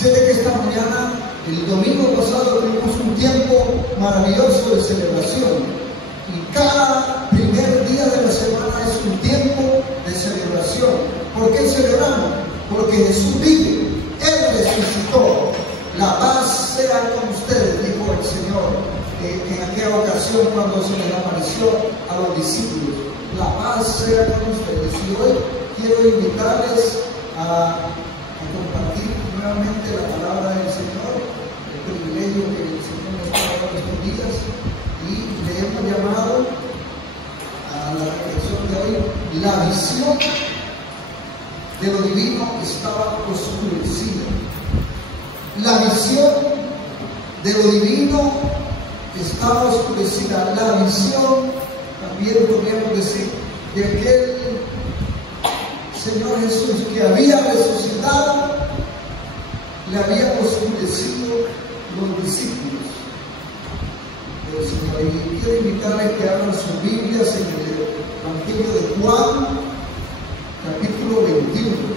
Sé de que esta mañana, el domingo pasado, tuvimos un tiempo maravilloso de celebración. Y cada primer día de la semana es un tiempo de celebración. ¿Por qué celebramos? Porque Jesús vive, Él resucitó. La paz sea con ustedes, dijo el Señor en aquella ocasión cuando se les apareció a los discípulos. La paz sea con ustedes. Y hoy quiero invitarles a compartir nuevamente la palabra del Señor, el privilegio que el Señor nos ha dado estos días, y le hemos llamado a la reflexión de hoy: la visión de lo divino estaba oscurecida. La visión de lo divino estaba oscurecida. La visión, también podríamos decir, de aquel Señor Jesús que había resucitado, le había oscurecido los discípulos del Señor. Y quiero invitarles que abran sus Biblias en el Evangelio de Juan, capítulo 21.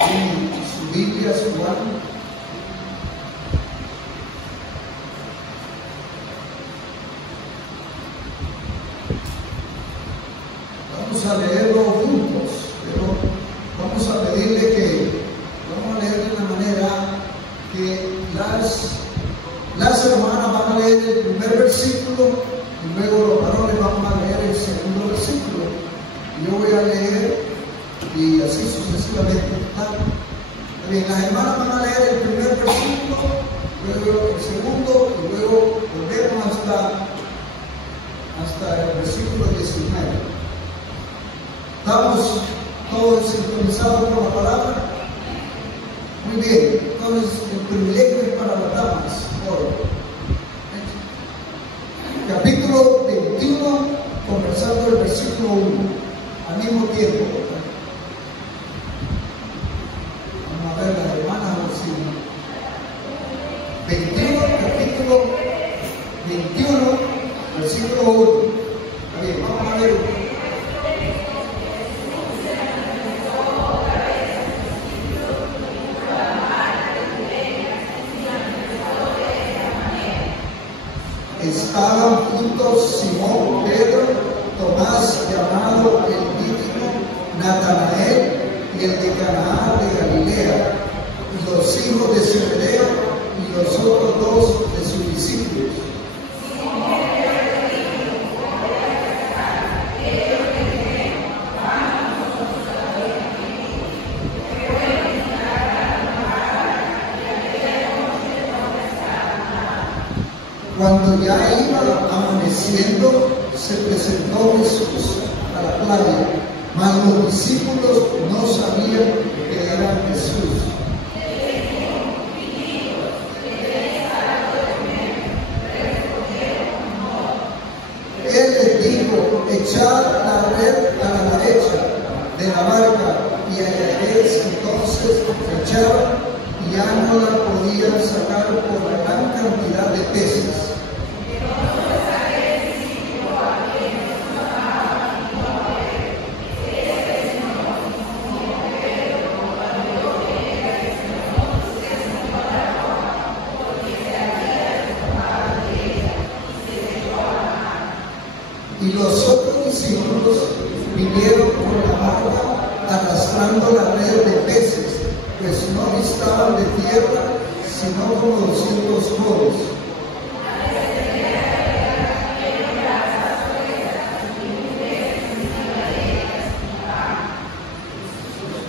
En sus Biblias, Juan, vamos a leerlo juntos, pero vamos a pedirle que vamos a leer de una manera que las hermanas van a leer el primer versículo y luego los varones vamos a leer el segundo versículo. Yo voy a leer y así sucesivamente. Bien, las hermanas van a leer el primer versículo, luego el segundo y luego volvemos hasta el versículo 19. ¿Estamos todos sintonizados por la palabra? Muy bien, entonces el privilegio es para las damas. Capítulo 21, comenzando el versículo 1, al mismo tiempo. Vamos a ver las hermanas, a ver si 21, capítulo 21, versículo 1. Bien, vamos a ver. Estaban juntos Simón, Pedro, Tomás, llamado el Dídimo, Natanael, y el de Caná de Galilea, y los hijos de Zebedeo, y los otros dos de sus discípulos. Cuando ya iba amaneciendo, se presentó Jesús a la playa, mas los discípulos no sabían que era Jesús. Él les dijo: echad la red a la derecha de la barca, y hallaréis. Entonces echaron, y ya no la podían sacar por la gran cantidad de peces. Y los otros discípulos vinieron con la barca arrastrando la red de peces, pues no estaban de tierra, sino como 200 codos.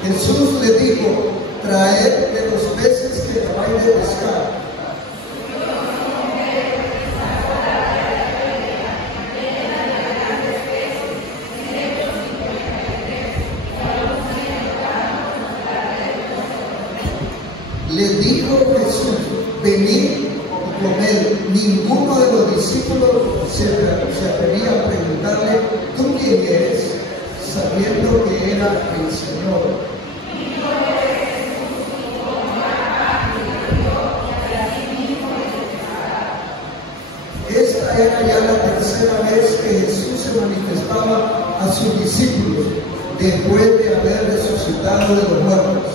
Jesús le dijo: traed de los peces que acabáis de pescar. Les dijo Jesús: venid y comed. Ninguno de los discípulos se atrevía a preguntarle: ¿tú quién eres?, sabiendo que era el Señor. Esta era ya la tercera vez que Jesús se manifestaba a sus discípulos, después de haber resucitado de los muertos.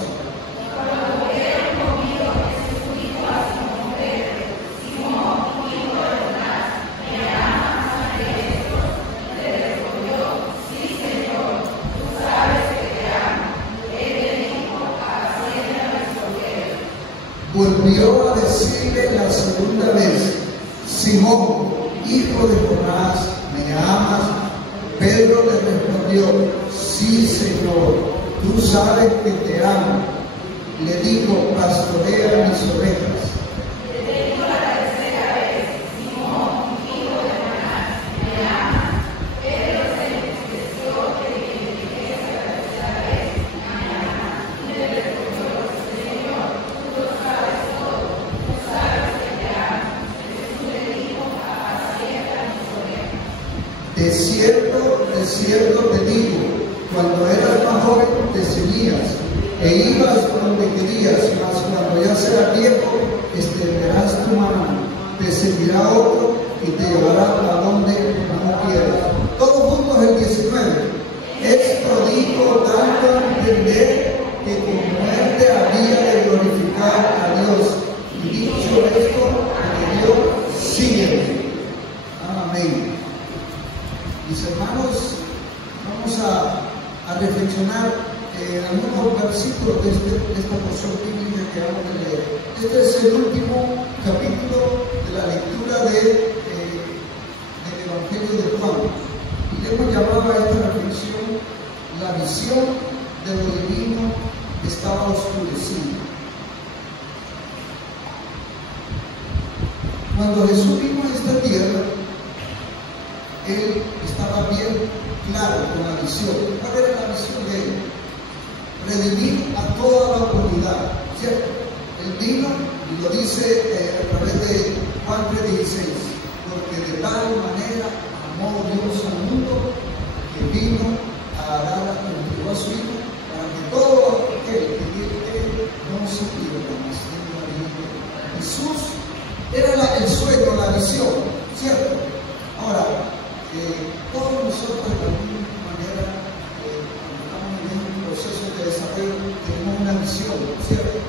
Volvió a decirle la segunda vez: Simón, hijo de Jonás, ¿me amas? Pedro le respondió: sí, Señor, tú sabes que te amo. Le dijo: pastorea mis ovejas. Le dijo la tercera vez: Simón, hijo de Jonás, ¿me amas? Pedro se entristeció de que le dijese la tercera vez: ¿me amas? Y le respondió: Señor, tú lo sabes todo, tú sabes que te amo. Jesús le dijo: apacienta mis ovejas. De cierto te digo, cuando eras más joven te ceñías e ibas donde querías, mas cuando ya seas viejo, extenderás tu mano, te seguirá otro y te llevará a donde no quieras. Todos juntos el 19. Esto dijo dando a entender que con muerte había de glorificar a Dios. Y dicho esto, añadió: sígueme. Amén. Mis hermanos, vamos a reflexionar algunos versículos de esta porción bíblica que vamos a leer. Este es el último capítulo de la lectura del Evangelio de Juan. Y le hemos llamado a esta reflexión: la visión de lo divino estaba oscurecida. Cuando Jesús vino a esta tierra, Él estaba bien claro con la visión. ¿Cuál era la visión de Él? Redimir a toda la humanidad, ¿cierto? Él vino, y lo dice a través de Juan 3:16, porque de tal manera amó Dios al mundo que vino a dar a su Hijo para que todo aquel que quiere no se pierda, mas tenga la vida. Jesús era el sueño, la visión, ¿cierto? Ahora, todos nosotros de alguna manera, cuando estamos en un proceso de desarrollo, tenemos una visión, ¿cierto?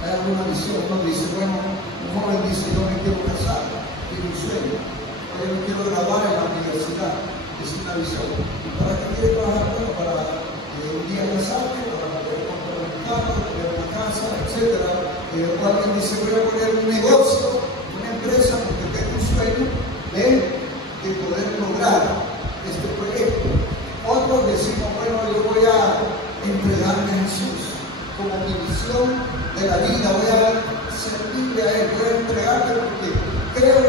Hay alguna visión. Uno dice, bueno, un joven dice: yo me quiero casar, tiene un sueño. O yo me quiero graduar en la universidad, es una visión. ¿Y para qué quiere trabajar? Bueno, para un día casarme, para poder comprar un carro, tener una casa, etc. O alguien dice: voy a poner un negocio, una empresa, porque tengo un sueño de poder lograr este proyecto. Otros decimos: bueno, yo voy a entregarme a Jesús como mi visión de la vida, voy a servirle a Él, voy a entregarme porque creo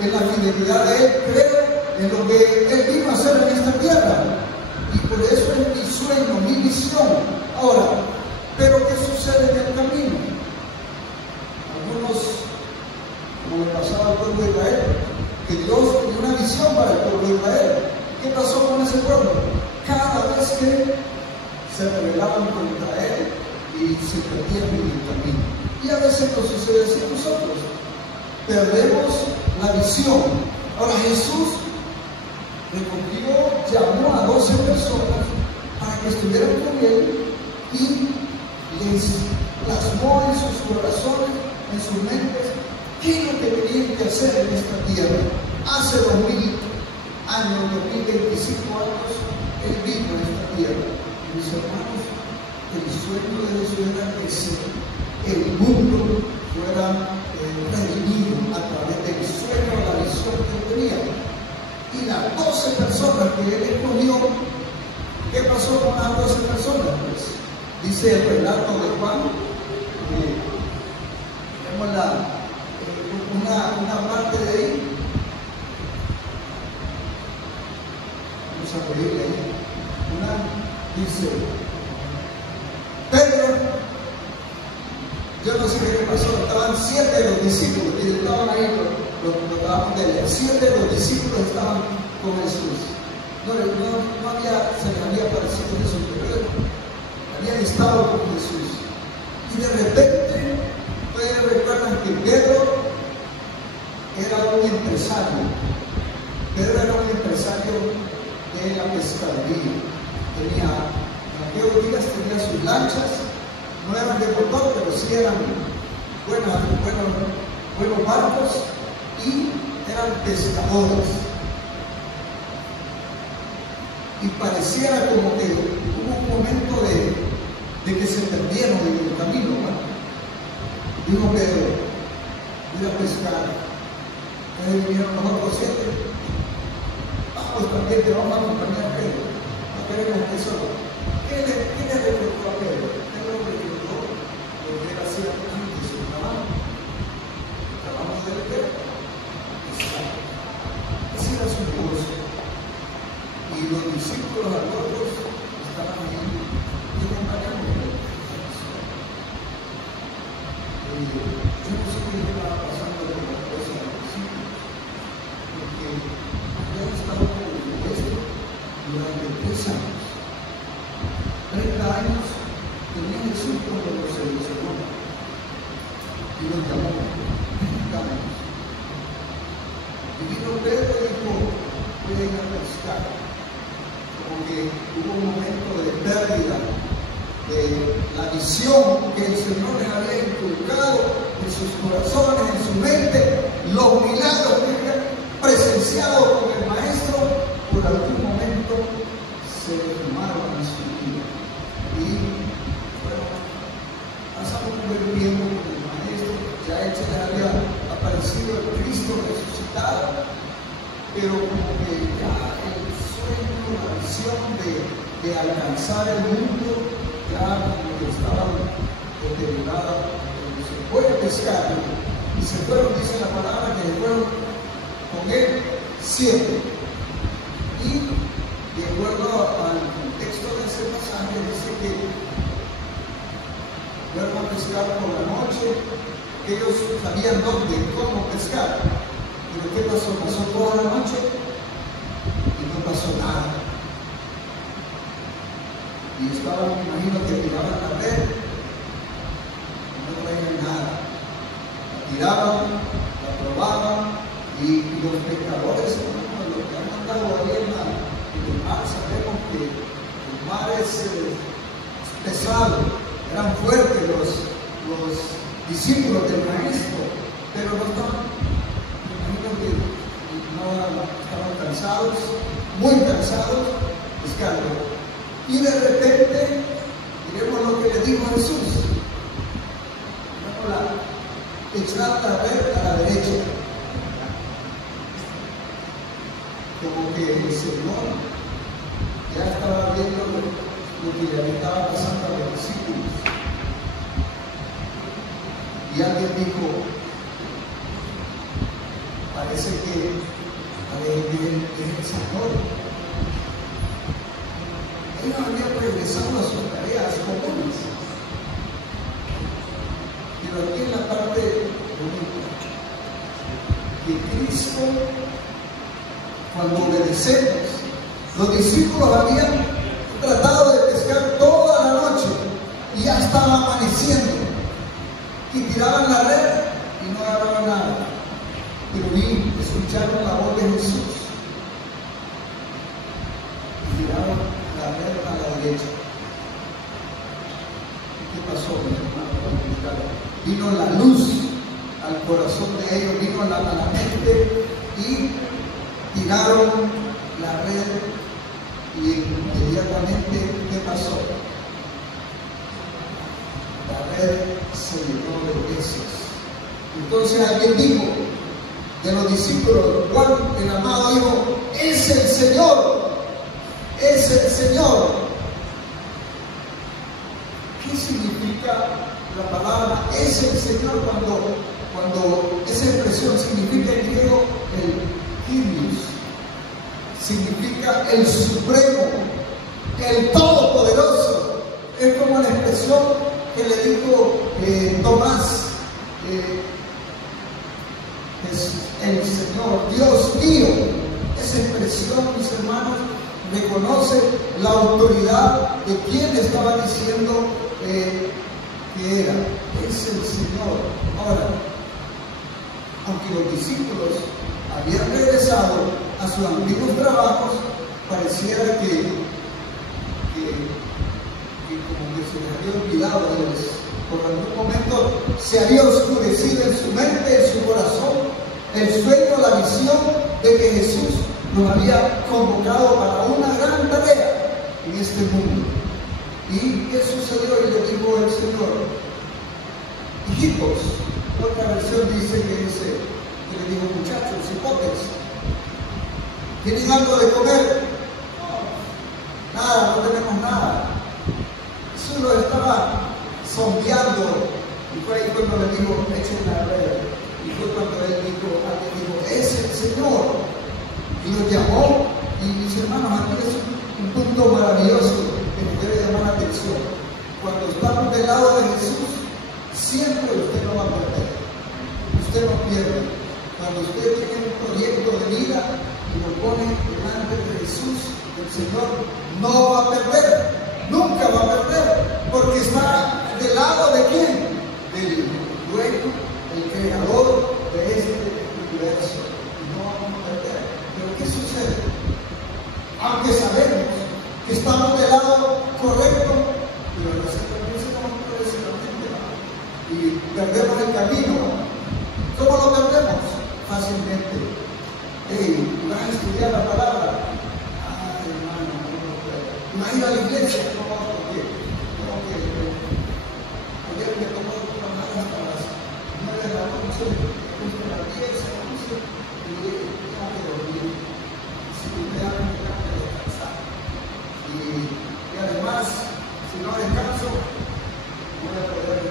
en la fidelidad de Él, creo en lo que Él vino a hacer en esta tierra, y por eso es mi sueño, mi visión. Ahora, ¿pero qué sucede en el camino? Algunos, como le pasaba al pueblo de Israel, que Dios tenía una visión para el pueblo de Israel. ¿Qué pasó con ese pueblo? Cada vez que se rebelaban contra Él y se perdían en el camino. Y a veces nos sucede así a nosotros. Perdemos la visión. Ahora, Jesús recogió, llamó a 12 personas para que estuvieran con Él y les plasmó en sus corazones, en sus mentes, qué es lo que tenían que hacer en esta tierra. Hace 2000 años, 2025 años, Él vino a esta tierra. Mis hermanos, el sueño de Jesús era que el mundo fuera redimido a través del sueño, la visión que Él tenía. Y las 12 personas que Él escogió, ¿qué pasó con las 12 personas? Pues dice el relato de Juan, vemos una parte de ahí. Vamos a pedirle ahí. Dice: Pedro, yo no sé qué pasó, estaban 7 de los discípulos, y estaban ahí, lo acaban de leer. 7 de los discípulos estaban con Jesús. No se les había parecido Jesús, pero habían estado con Jesús. Y de repente, ustedes recuerdan que Pedro era un empresario. Pedro era un empresario de la pescadería. en aquellos días tenía sus lanchas, no eran de motor, pero sí eran buenos barcos y eran pescadores. Y pareciera como que hubo un momento de que se perdieron en el camino, ¿no? Dijo Pedro, voy a pescar. Entonces vinieron los otros 7. Vamos también, te vamos a acompañar a Pedro. No queremos que solo. ¿Qué le recordó a Pedro? Pedro le recordó lo que él hacía antes su trabajo. El trabajo de Pedro. Ese era su negocio. Y los discípulos algunos estaban ahí y acompañaron a Pedro. Yo no sé qué estaba pasando de la cabeza de los discípulos, porque habían estado con el maestro durante 3 años. 30 años tenían el circo de los seleccionó y los llamó 30 años. Y vino Pedro y dijo, voy a ir a pescar. Como que hubo un momento de pérdida de la visión que el Señor les había inculcado en sus corazones, en su mente, los milagros que habían presenciado con el Maestro, por algún momento se derramaron en su vida. Y bueno, pasamos un buen tiempo con el Maestro, ya se les había aparecido el Cristo resucitado, pero como que ya el sueño, la visión de alcanzar el mundo, ya estaban deterioradas. Se fue a pescar y se fueron, dice la palabra, que se fueron con él 7. Y de acuerdo al contexto de ese pasaje, dice que fueron a pescar por la noche. Ellos sabían dónde, cómo pescar. Pero ¿qué pasó? Pasó toda la noche y no pasó nada. Y estaban, me imagino, que tiraban la red y no traían nada. La tiraban, la probaban, y los pescadores, los que han andado ahí en el mar, sabemos que el mar es pesado, eran fuertes los discípulos del Maestro, pero no estaban, me imagino que no estaban cansados, muy cansados, pescando. Y de repente, miremos lo que le dijo Jesús. Echar la red a la derecha. Como que el Señor ya estaba viendo lo que le estaba pasando a los discípulos. Y alguien dijo, parece que es el Señor. Ellos habían regresado a sus tareas comunes. Pero aquí en la parte bonita, que Cristo, cuando obedecemos, los discípulos habían tratado de pescar toda la noche y ya estaba amaneciendo. Y tiraban la red y no agarraban nada. Pero escucharon la voz de Jesús y tiraron la red a la derecha. ¿Qué pasó, mi hermano? Vino la luz al corazón de ellos, vino a la mente y tiraron la red. Y inmediatamente, ¿qué pasó? La red se llenó de peces. Entonces alguien dijo, de los discípulos, Juan el amado dijo, es el Señor. Es el Señor. ¿Qué significa la palabra es el Señor cuando esa expresión significa en griego el Kyrios? Significa el Supremo, el Todopoderoso. Es como la expresión que le dijo Tomás, es el Señor, Dios mío. Esa expresión, mis hermanos, reconoce la autoridad de quien estaba diciendo que era. Es el Señor. Ahora, aunque los discípulos habían regresado a sus antiguos trabajos, pareciera que que como que se les había olvidado de Dios. Por algún momento se había oscurecido en su mente, en su corazón, el sueño, la visión de que Jesús nos había convocado para una gran tarea en este mundo. ¿Y qué sucedió? Y le dijo el Señor: hijitos, otra versión dice que le dijo: muchachos, hipotes, ¿tienen algo de comer? No, nada, no tenemos nada. Jesús lo estaba sondeando, y fue ahí cuando le dijo: echen la red. Y fue cuando él alguien dijo: es el Señor. Y lo llamó, y mis hermanos, aquí es un punto maravilloso que nos debe llamar la atención. Cuando estamos del lado de Jesús, siempre usted no va a perder. Usted no pierde. Cuando usted tiene un proyecto de vida y lo pone delante de Jesús, el Señor no va a perder. Nunca va a perder. Porque está del lado de quién? Del dueño, el creador de este universo. No vamos a perder. Pero ¿qué sucede? Aunque sabemos que estamos del lado correcto, pero nosotros no precisamente y perdemos el camino. ¿Cómo lo perdemos? Fácilmente. Hey, vas a estudiar la palabra. Ay, hermano, no puedo. ¿Vas a ir a la iglesia? No, porque ayer me tomó trabajar hasta las 9 de la noche, justo a las 10, 11, y tengo que dormir. Si me da un plan de descansar. Y además, si no descanso, voy a poder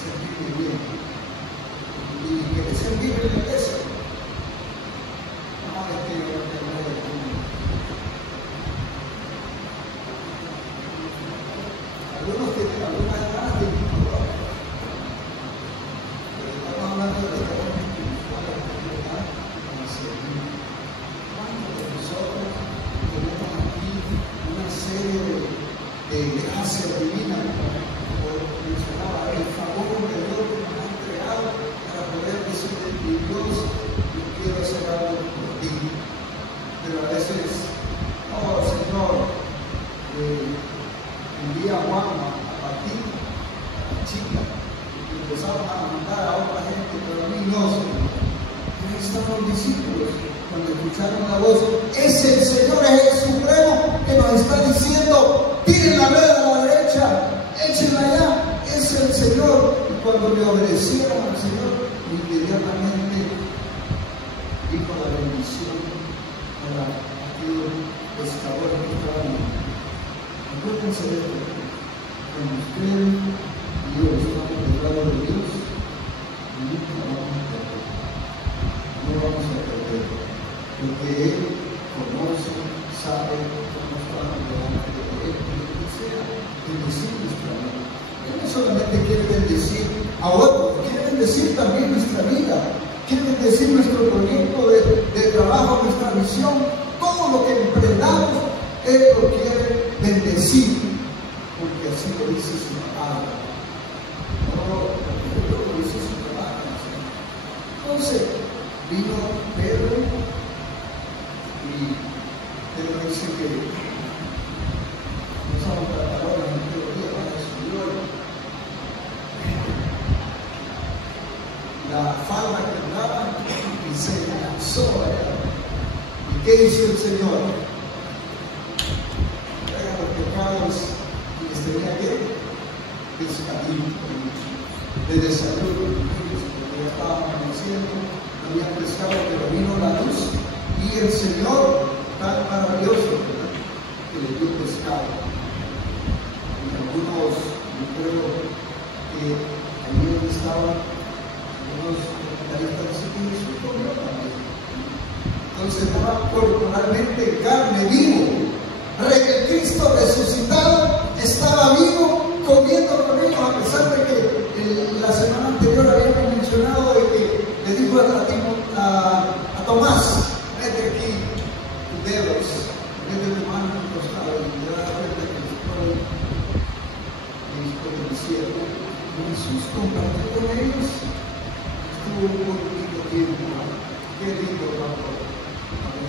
sentirme bien. Y que sentir en la iglesia. No, es que yo no tengo nada de comer. Algunos tienen algunas ganas de incorporar. Pero estamos hablando de la vida espiritual, ¿cuántos de nosotros tenemos aquí una serie de gracias divinas, como mencionaba, el favor de Dios que nos ha entregado para poder decir de Dios: yo quiero hacer algo por ti? Pero a veces, oh Señor, envía a Juan a partir a la chica, y empezaron a mandar a otra gente, pero a mí no, Señor. Ahí están los discípulos cuando escucharon la voz: es el Señor, es el Supremo, que nos está diciendo: tiren la red a la derecha, échenla allá, es el Señor. Y cuando le obedecieron al Señor, inmediatamente dijo la bendición para aquellos pescadores que estaban ahí. Acuérdense de esto: cuando usted y yo estamos del lado de Dios, nunca vamos a perder. No vamos a perder, porque Él conoce, sabe cómo estamos delante de Él, y desea bendecir nuestra vida. Él no solamente quiere bendecir a otros, quiere bendecir también nuestra vida, quiere bendecir nuestro proyecto de trabajo, nuestra misión, todo lo que emprendamos. Él lo quiere bendecir, porque así lo dice su palabra. No, lo dice su palabra. Entonces, vino Pedro, y Pedro dice que no somos trabajadores en todo día para su gloria. La falda que andaba y se lanzó allá. ¿Y qué hizo el Señor? Y les tenía que despedir de desayuno, porque ya estaba amaneciendo, no había pescado, pero vino la luz y el Señor, tan maravilloso, que le dio pescado. Y algunos, yo creo que allí donde estaban, algunos comentaristas dicen que Jesús comió también. Entonces estaba corporalmente carne, vivo. El Cristo resucitado estaba vivo, comiendo con ellos, a pesar de que la semana anterior habíamos mencionado de que le dijo a Tomás: mete aquí tus dedos, mete tu mano en tu costado, y te das cuenta que estoy en el cielo. Y Jesús compartió con ellos, estuvo un poquito tiempo. Qué lindo, cuando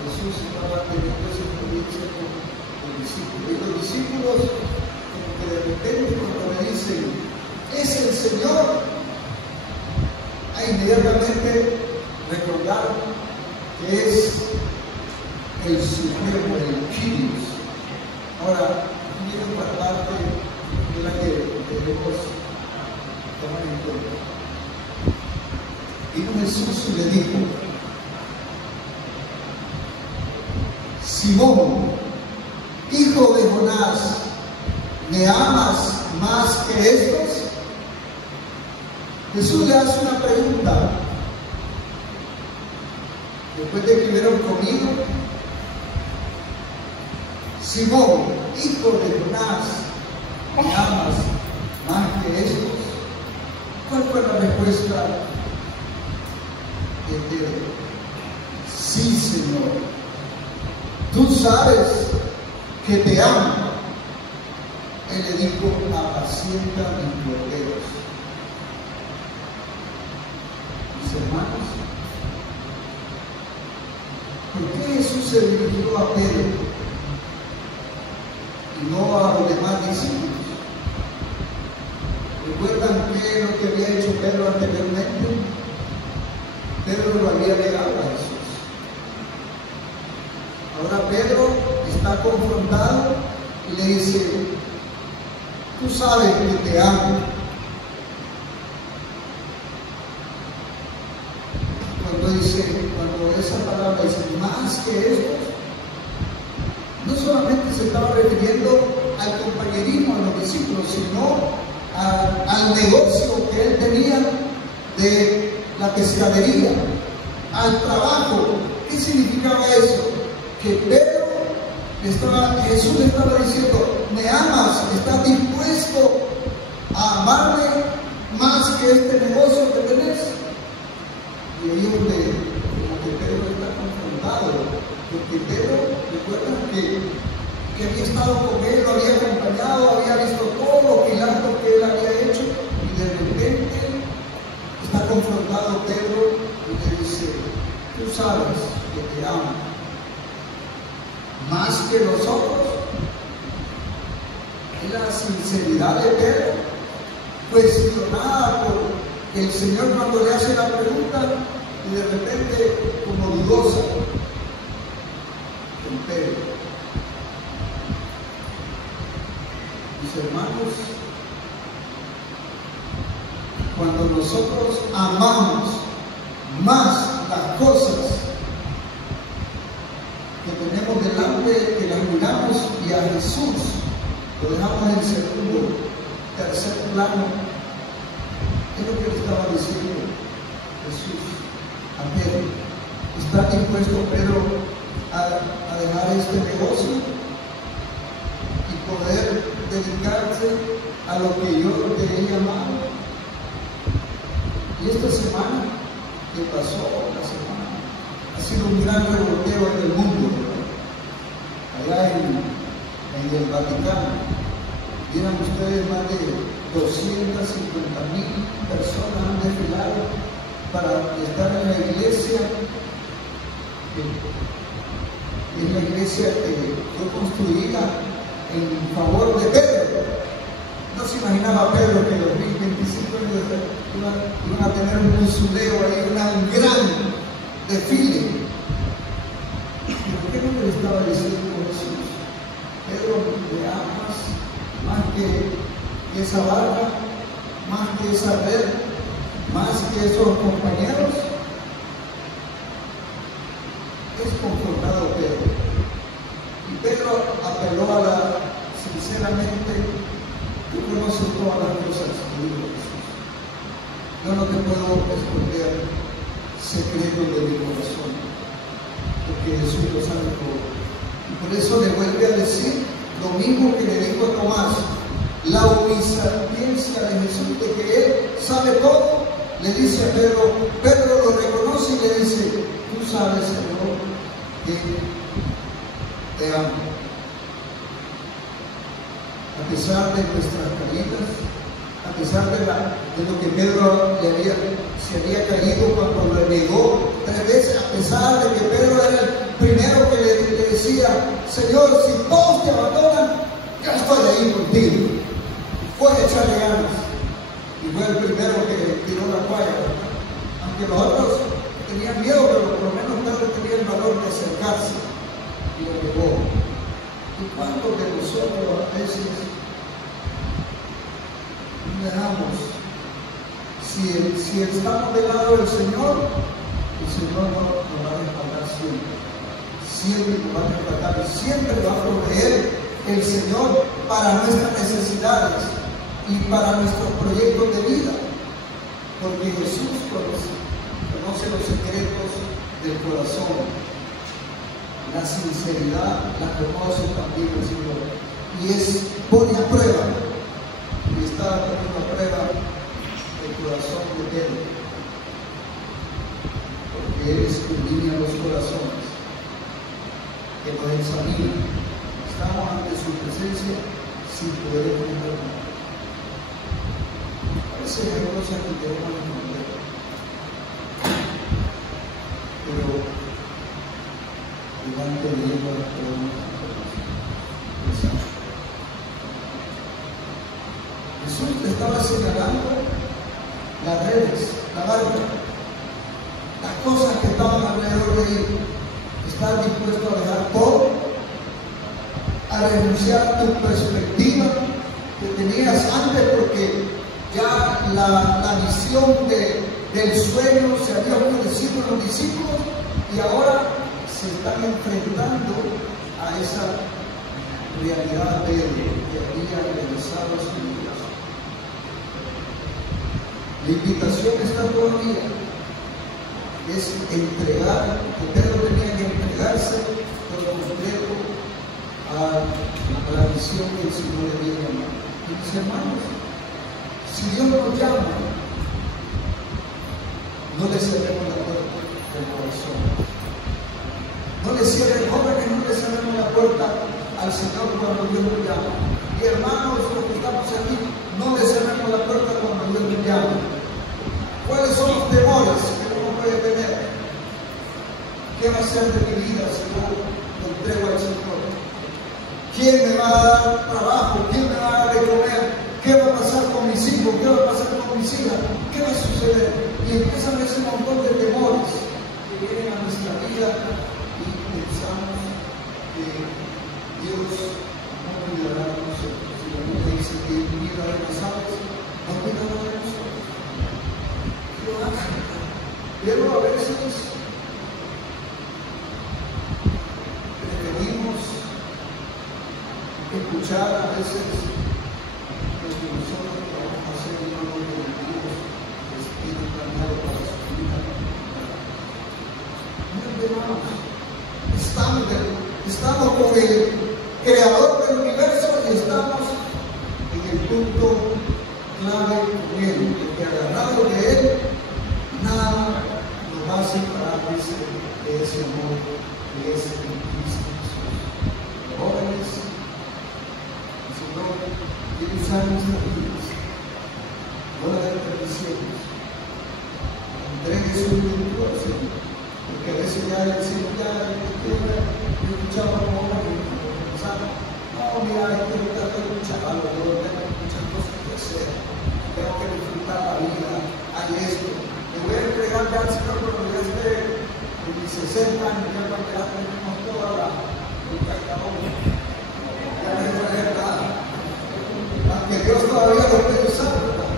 Jesús estaba teniendo esa experiencia con discípulos. Y los discípulos, como que de repente cuando me dicen, es el Señor, a inmediatamente recordar que es el Supremo, el Kyrios. Ahora, viene una parte de la que debemos tomar en cuenta. Vino Jesús y le dijo, Simón, hijo de Jonás, ¿me amas más que estos? Jesús le hace una pregunta. Después de que hubieron comido, Simón, hijo de Jonás, ¿me amas más que estos? ¿Cuál fue la respuesta de Pedro? Sí, Señor, tú sabes que te amo. Él le dijo, apacienta mis corderos. Mis hermanos, ¿por qué Jesús se dirigió a Pedro y no a los demás discípulos? ¿Recuerdan qué es lo que había hecho Pedro anteriormente? Pedro lo había negado a Jesús. Ahora Pedro está confrontado y le dice, tú sabes que te amo. Cuando esa palabra dice más que esto, no solamente se estaba refiriendo al compañerismo de los discípulos, sino al negocio que él tenía de la pescadería, al trabajo. ¿Qué significaba eso? Que Jesús le estaba diciendo, ¿me amas? ¿Estás dispuesto a amarme más que este negocio que tenés? Y ahí es donde Pedro está confrontado, porque Pedro, recuerda que había estado con él, lo había acompañado, había visto todo lo milagros que él había hecho, y de repente está confrontado Pedro y le dice, tú sabes que te amo más que nosotros. Es la sinceridad de Pedro, cuestionada por el Señor cuando le hace la pregunta, y de repente como dudosa con Pedro. Mis hermanos, cuando nosotros amamos más las cosas que tenemos delante, que las miramos, y a Jesús lo dejamos en segundo, tercer plano, es lo que le estaba diciendo Jesús a Pedro. ¿Está dispuesto Pedro a dejar este negocio y poder dedicarse a lo que yo te he llamado? Y esta semana que pasó, la semana, ha sido un gran revolteo en el mundo, allá en el Vaticano. Vieron ustedes, más de 250,000 personas han desfilado para estar en la iglesia. Es la iglesia que fue construida en favor de Pedro. No se imaginaba Pedro que los 1025 años iban a tener un mausoleo ahí, un gran desfile. ¿Por qué no le estaba diciendo Jesús? Pedro, ¿le amas más que esa barca, más que esa red, más que esos compañeros? Es confrontado Pedro. Y Pedro apeló sinceramente, tú conoces todas las cosas que dijo Jesús. Yo no te puedo esconder secretos de mi corazón, porque Jesús lo sabe todo. Y por eso le vuelve a decir lo mismo que le dijo a Tomás, la omnisciencia de Jesús, de que Él sabe todo. Le dice a Pedro, Pedro lo reconoce y le dice, tú sabes, Señor, que te amo. A pesar de nuestras caídas, a pesar de lo que Pedro se había caído cuando lo negó 3 veces, a pesar de que Pedro era el primero que le decía, Señor, si todos te abandonan, yo estoy ahí contigo. Fue a echarle ganas. Y fue el primero que tiró la toalla. Aunque los otros tenían miedo, pero por lo menos Pedro tenía el valor de acercarse y lo llevó. ¿Y cuántos de nosotros a veces dejamos? Si estamos del lado del Señor, el Señor nos va a respaldar siempre. Siempre nos va a respaldar y siempre va a proveer el Señor para nuestras necesidades y para nuestros proyectos de vida. Porque Jesús conoce los secretos del corazón. La sinceridad la conoce también el Señor. Y pone a prueba. Y está poniendo a prueba el corazón de Pedro. Porque Él escudriña los corazones, que nos examina. Estamos ante su presencia sin poder entender nada. A veces hay cosas que queremos entender, pero delante de Él no las podemos pensar. Jesús te estaba señalando las redes, la barca, las cosas que estaban alrededor de Él. ¿Estás dispuesto a dejar todo? A renunciar a tu perspectiva que tenías antes, porque ya la visión del sueño se había ofrecido a los discípulos y ahora se están enfrentando a esa realidad de que había regresado a su vida. La invitación está todavía, es entregar, que Pedro tenía que entregarse por completo a la visión que el Señor le dio. Y mis hermanos, si Dios nos llama, no le cerremos la puerta del corazón. No le cierren, jóvenes, no le cerremos la puerta al Señor cuando Dios nos llama. Y hermanos, los que estamos aquí, no le cerremos la puerta cuando Dios nos llama. ¿Cuáles son los temores que uno puede tener? ¿Qué va a ser de mi vida si no lo entrego al Señor? ¿Quién me va a dar trabajo? ¿Quién me va a dar de comer? ¿Qué va a pasar con mis hijos? ¿Qué va a pasar con mis hijas? ¿Qué va a suceder? Y empiezan ese montón de temores que vienen a nuestra vida y pensamos que Dios no cuidará de nosotros. Y la Biblia dice que cuida de los ángeles, no cuidará de nosotros. Pero a veces preferimos escuchar a veces lo que nosotros vamos a hacer y no lo que Dios les tiene planeado para su vida. Estamos con el creador del universo y estamos en el punto clave con Él, porque agarrado de Él, nada nos va a separar de ese amor, de ese Cristo Jesús. Jóvenes, el Señor quiere usar nuestras vidas, no la desperdiciemos. Entregue su vida al Señor, porque a veces ya el Señor ya yo escuchaba como una pensaba, no, mira, hay que tratar de luchar, tengo muchas cosas que hacer, tengo que disfrutar la vida, hay esto. Me voy a entregar ya al Señor cuando ya esté en mis 60 años, ya cuando ya tenemos toda la vida que aún. Ya no es verdad. Aunque Dios todavía lo puede usar, ¿verdad?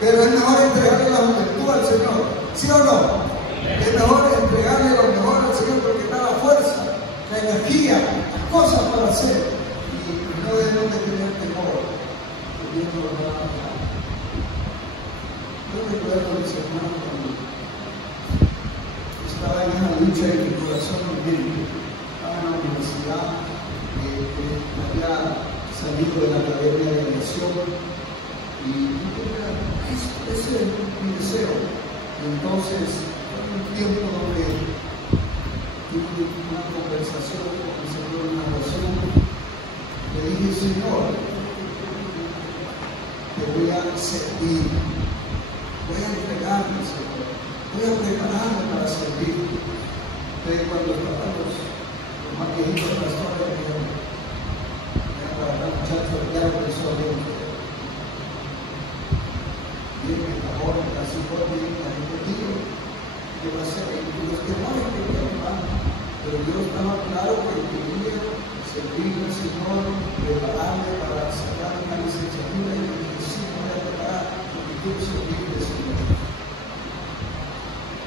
Pero es mejor entregarle la juventud al Señor, ¿sí o no? Es mejor entregarle lo mejor al Señor porque da la fuerza, la energía, las cosas para hacer. Y no debemos de tener temor, que Dios nos va a dar. Yo recuerdo a mis hermanos cuando estaba en una lucha en mi corazón, estaba en la universidad, había salido de la academia de aviación y ese es mi deseo. Entonces, fue un tiempo donde tuve una conversación con el Señor en una oración. Le dije, Señor, te voy a a servir. Voy a entregarme, Señor. Voy a prepararme para servir. Pero cuando estábamos los más viejitos pastores, para dar muchachos ya lo pensó bien. Viene el favor, casi por mí, la gente dice que va a ser los que no hay que preocupar. Pero Dios estaba claro que quería servir al Señor, prepararme para sacar una licenciatura y me dije, sí, me voy a preparar porque quiero servir al Señor.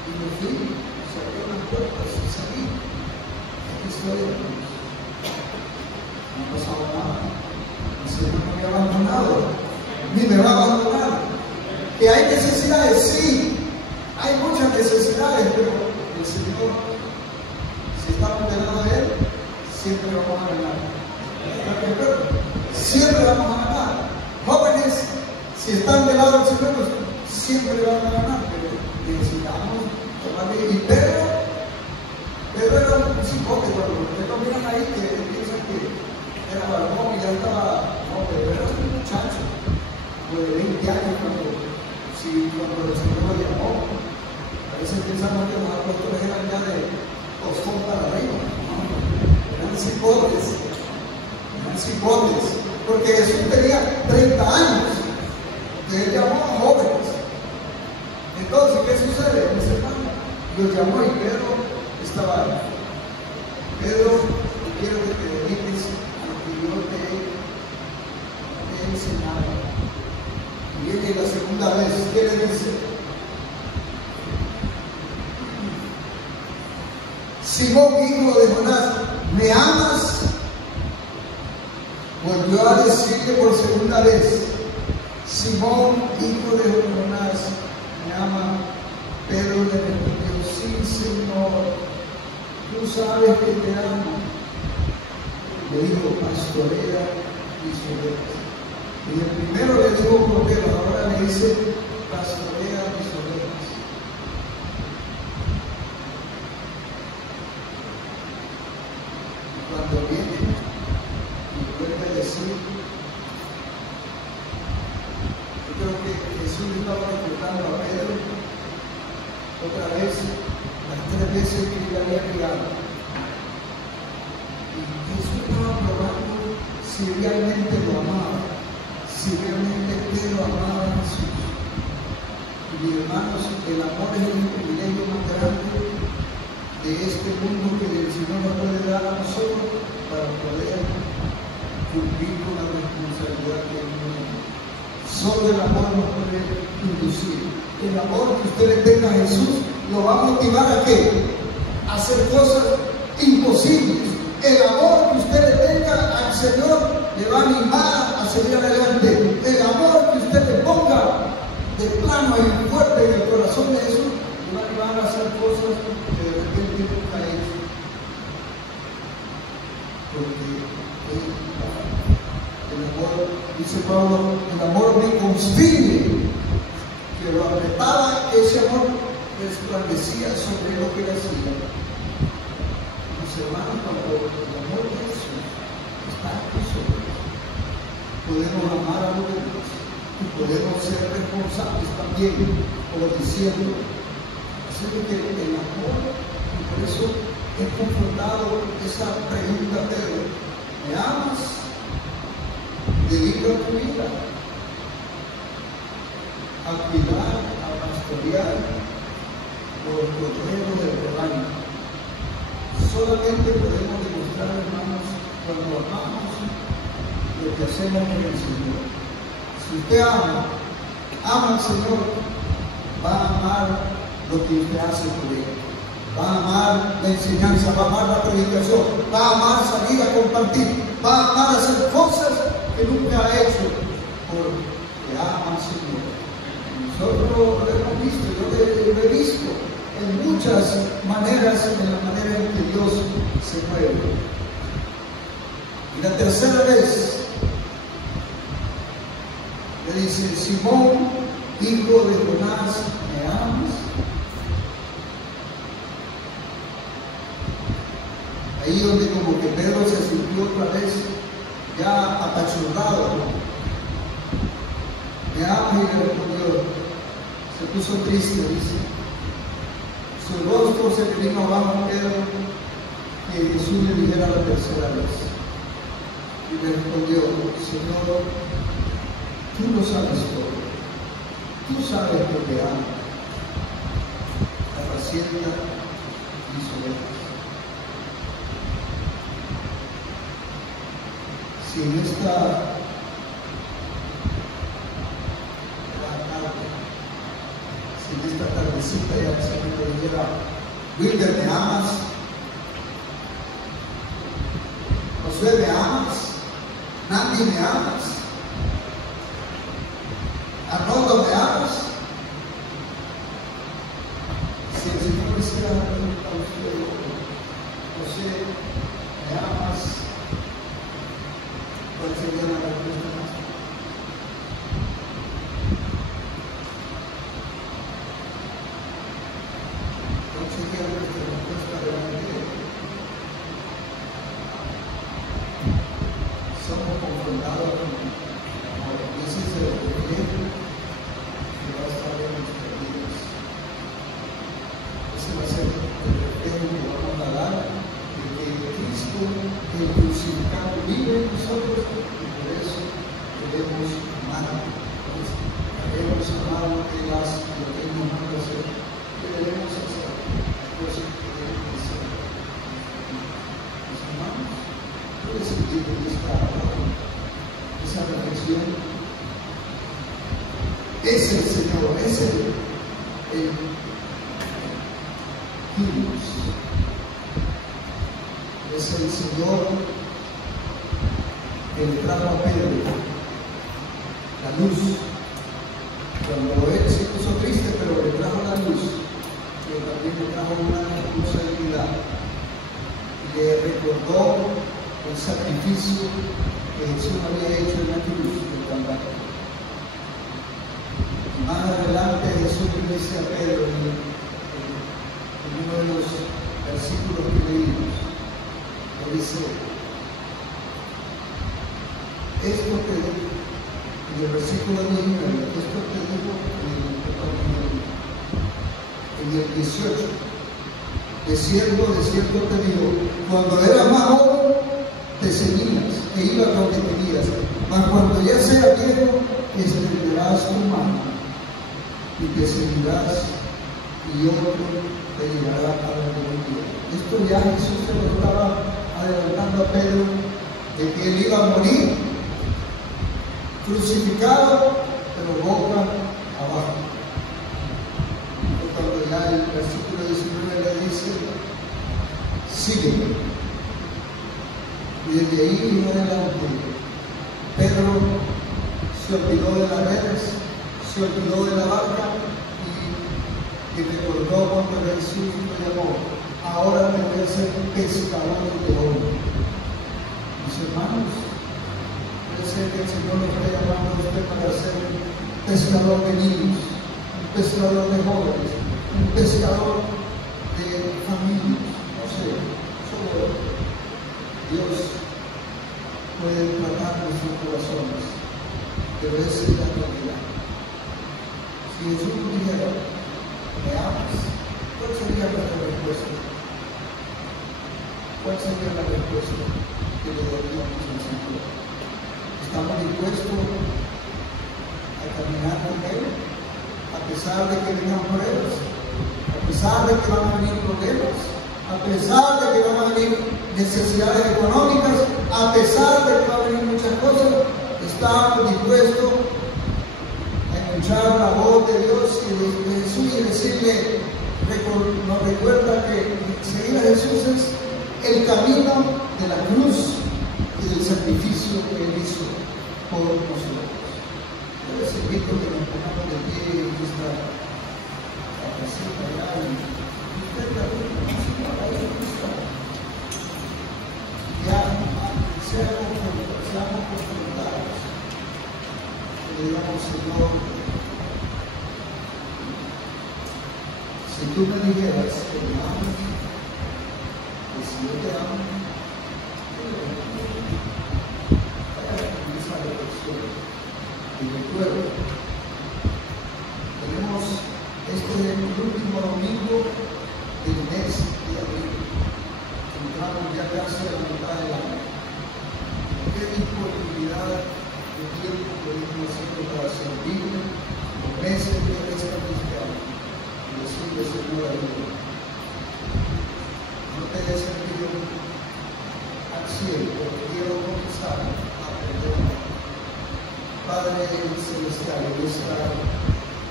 Y me fui, cerré las puertas y salí. Aquí estoy, hermanos. No ha pasado nada. El Señor no me ha abandonado, ni me va a abandonar. Que hay necesidades, sí, hay muchas necesidades, pero el Señor, si estamos del lado de Él, siempre vamos a ganar. Siempre vamos a ganar. Jóvenes, si están del lado del Señor, siempre van a ganar, pero necesitamos tomarle. Y Pedro era un cipote, cuando ustedes lo miran ahí, que piensan que era varón y ya estaba, no, pero era un muchacho, de 20 años cuando el Señor lo llamó. A veces pensamos que los apóstoles eran ya de costón para arriba, ¿no? Eran cipotes, porque Jesús tenía 30 años, que Él llamó a jóvenes. Entonces, ¿qué sucede? Mis hermanos, los llamó y Pedro estaba ahí. Pedro, yo quiero que te dediques a lo que yo te he enseñado. Y viene la segunda vez, ¿qué le dice? Simón, hijo de Jonás, ¿me amas? Volvió a decirle por segunda vez, Simón, hijo de Jonás, ¿me ama? Pedro le respondió, sí, Señor, tú sabes que te amo. Le dijo, pastorea mis ovejas. Y el primero le dijo cordero, ahora le dice, pastorea mis ovejas. Y cuando viene, y vuelve a decir, yo creo que Jesús estaba recordando a Pedro otra vez, las 3 veces que le había criado. Y Jesús estaba probando si realmente lo amaba, si realmente Pedro amaba a Jesús. Y mis hermanos, el amor es el privilegio más grande de este mundo que el Señor nos puede dar a nosotros para poder cumplir con la responsabilidad que Él nos da. Solo el amor nos puede inducir. El amor que usted le tenga a Jesús lo va a motivar a qué? A hacer cosas imposibles. El amor que usted le tenga al Señor le va a animar a seguir adelante. El amor que usted le ponga de plano y fuerte en el corazón de Jesús le va a animar a hacer cosas que de repente nunca ha hecho. Porque el amor, dice Pablo, el amor me constriñe. Que lo apretaba, ese amor resplandecía sobre lo que le hacía. Mis hermanos, cuando el amor de Jesús está en nosotros, podemos amar a los demás y podemos ser responsables también, como diciendo, así que el amor, y por eso he confrontado esa pregunta a Pedro, ¿me amas? Dedica tu vida a cuidar, a pastorear los corderos del rebaño. Solamente podemos demostrar, hermanos, cuando amamos lo que hacemos con el Señor. Si usted ama al Señor, va a amar lo que usted hace por Él. Va a amar la enseñanza, va a amar la predicación, va a amar salir a compartir, va a amar hacer cosas que nunca ha hecho porque ama al Señor. Nosotros lo hemos visto, yo lo he visto en muchas maneras, en la manera en que Dios se mueve. Y la tercera vez le dice, Simón, hijo de Jonás, ¿me amas? Ahí donde como que Pedro se sintió otra vez ya apachurrado. ¿me amas? Y le respondió, se puso triste, dice. Su rostro se le vino abajo a Pedro, que Jesús le dijera la tercera vez. Y le respondió, Señor, tú lo sabes todo. Tú sabes que te amo. Apacienta mis ovejas. Si en esta tardecita ya el Señor te dijera, Wilder, ¿me amas? Josué, ¿me amas? Nandy, ¿me amas? Arnoldo, ¿me amas? Si el Señor quisiera a usted, José, ¿me amas? ¿Cuál sería la respuesta más? ¿Cuál sería nuestra respuesta delante de Él? Somos confrontados con la crisis de la religión que va a estar en nuestras vidas. Ese va a ser el reflejo que vamos a dar de que Cristo, el crucificado, vive en nosotros y por eso debemos amar. Debemos amar lo que Él hace, lo que Él nos manda hacer, que debemos hacer, las cosas que debemos hacer. Mis hermanos, ¿puede sentir esa reflexión? Es el Señor, es el Dios, es el Señor que le trajo a Pedro la luz. Cuando él se puso triste, pero le trajo la luz, pero también le trajo una responsabilidad. Le recordó el sacrificio que Jesús había hecho en la cruz del Calvario. Más adelante Jesús le dice a Pedro en uno de los versículos que leímos, le dice, esto te digo, en el versículo 19, esto te digo en el 18, de cierto te digo, cuando eras más joven te ceñías e ibas donde querías, mas cuando ya seas viejo extenderás tu mano y te seguirás y otro te llevará a la gloria. Esto ya Jesús se lo estaba adelantando a Pedro de que él iba a morir crucificado, pero boca abajo. Y cuando ya el versículo 19 le dice, sígueme. Y desde ahí en adelante, Pedro se olvidó de las redes, se olvidó de la barca y recordó cuando Jesús lo llamó, ahora te voy a ser pescador de hombres. Mis hermanos, puede ser que el Señor nos esté llamando a usted para ser pescador de niños, un pescador de jóvenes, un pescador de familias, no sé, solo Dios puede tratar nuestros corazones, pero esa es la realidad. Si Jesús nos dijera, ¿me amas? ¿Cuál sería nuestra respuesta? ¿Cuál sería la respuesta que le daríamos al Señor? ¿Estamos dispuestos a caminar con Él? A pesar de que vengan pruebas, a pesar de que van a venir problemas, a pesar de que van a venir necesidades económicas, a pesar de que van a venir muchas cosas, estamos dispuestos a escuchar la voz de Dios y de Jesús y decirle, nos recuerda que seguir a Jesús es el camino de la cruz y del sacrificio que Él hizo por nosotros. Yo les invito a que nos pongamos de pie en esta casita allá y usted también, Señor, ahí está. Ya seamos confrontados. Le digamos, Señor, si tú me dijeras que me amas, que si yo te amo, esa reflexión y recuerdo tenemos el último domingo del mes de abril. Entramos ya casi a la mitad del año. ¿Qué disponibilidad de tiempo podemos hacer para servir los meses de esta cristiana? Y decirle, Señor, ayúdame. No te des sentido al cielo, porque quiero comenzar a aprender. Padre Celestial, en esta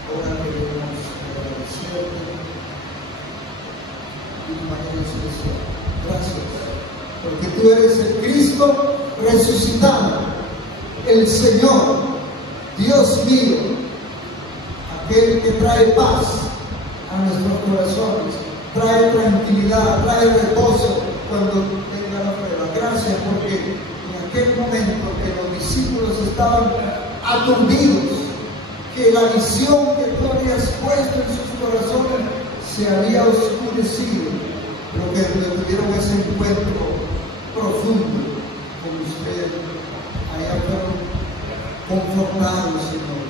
hora queremos agradecerte y manera especial. Gracias, porque tú eres el Cristo resucitado, el Señor, Dios mío, aquel que trae paz a nuestros corazones, trae tranquilidad, trae reposo cuando venga la prueba. Gracias porque en aquel momento que los discípulos estaban aturdidos, que la visión que tú habías puesto en sus corazones se había oscurecido, pero que tuvieron ese encuentro profundo con usted. Allá fueron confortados, Señor.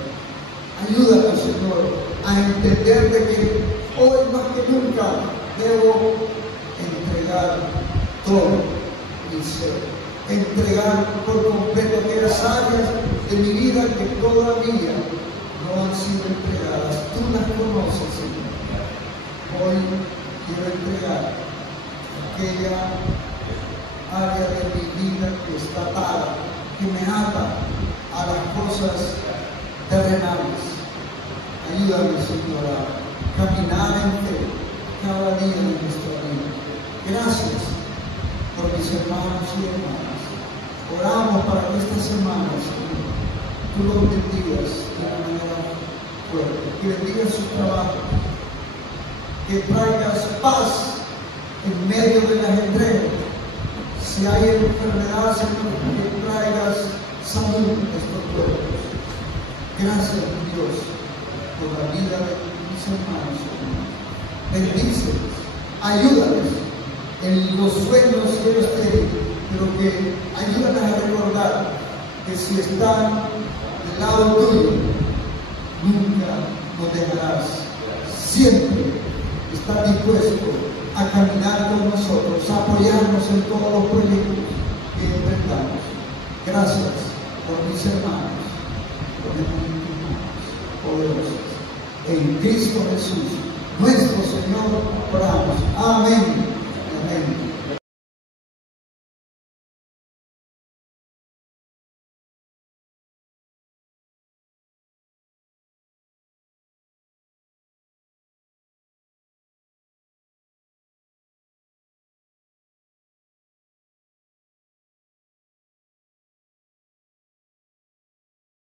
Ayúdanos, Señor, a entender de que hoy más que nunca debo entregar todo mi ser. Entregar por completo aquellas áreas de mi vida que todavía no han sido entregadas. Tú las conoces, Señor. Hoy quiero entregar aquella área de mi vida que está atada, que me ata a las cosas terrenales. Ayúdame, Señor, a caminar en fe cada día de nuestra vida. Gracias por mis hermanos y hermanas. Oramos para que esta semana, Señor, tú los bendigas de una manera fuerte, que bendigas su trabajo, que traigas paz en medio del ajetreo. Si hay enfermedad, Señor, que traigas salud a estos cuerpos. Gracias, Dios, por la vida de mis hermanos, Señor. Bendícelos, ayúdales en los sueños que ellos tienen, pero que ayúdanos a recordar que si están del lado tuyo, nunca nos dejarás. Siempre estás dispuesto a caminar con nosotros, a apoyarnos en todos los proyectos que enfrentamos. Gracias por mis hermanos, por mis hermanos poderosos. En Cristo Jesús, nuestro Señor, oramos. Amén.